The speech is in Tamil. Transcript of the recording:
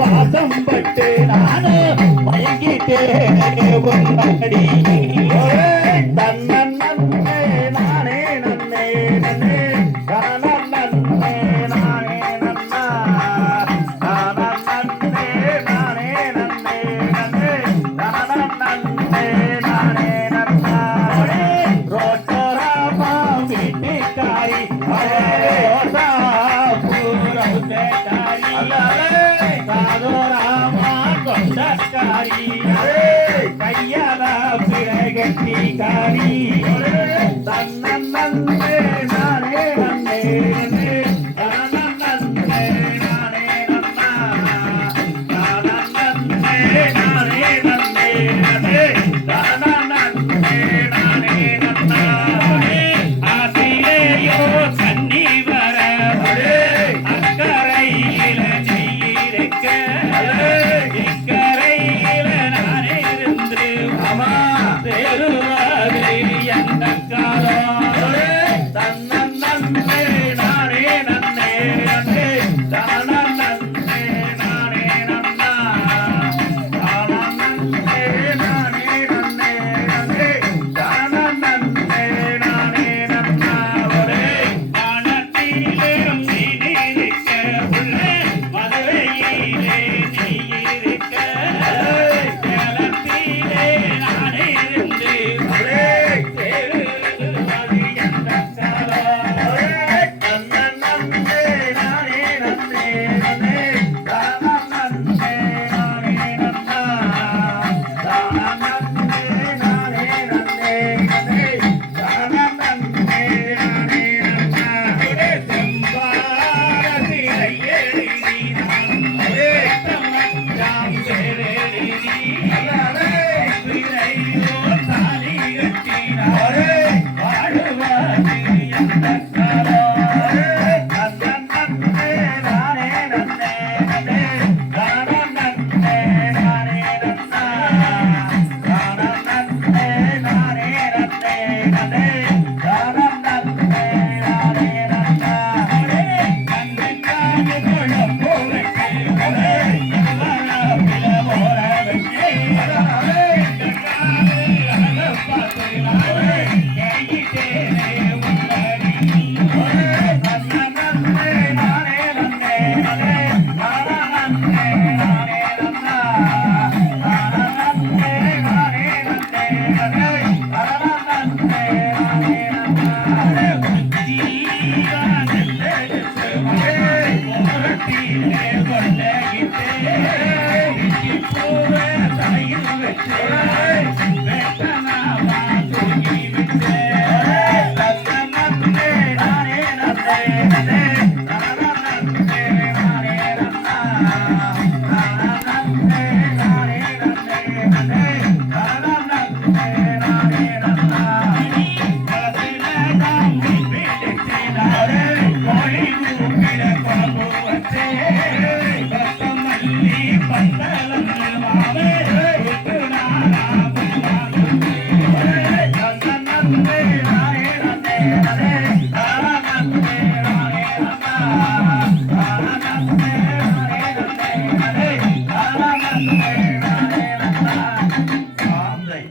வாசம் பட்டு நானு மயங்கிட்டேன் தன்ன நானே நன்னே நன்னே நன்னே நானே நன்னா நன்னே நானே நன்னே நன்னே நன்னே நானே நன்னா ரோட்டராமா வீட்டுக்காரி கையால பிறகட்டி காரி தன்னே நானே நன்னே நன்னே நானே நன்னா நன்னே நானே நன்னே நன்னே நானே நன்னா ஆசிலேயோ தண்ணி வர அக்கறையில நீருக்க கொள்ளையிட்டே பூவே தலையில் வச்சே வேட்டனாவா தூங்கி விட்டே நன்னே நானே நன்னே நன்னே நன்னே நானே நன்னா நன்னே நானே நன்னே நன்னே நன்னே நானே நன்னா கலசில தாமி பிடிச்சே நானே கோழி மூக்கில குழம்பு வச்சே பத்தமல்லி பந்தலம் மாவே ருத்துனாரா நன்னே நானே நன்னே நன்னே நன்னே நானே நன்னா நன்னே நானே நன்னே நன்னே நன்னே நானே நன்னா ஆந்தை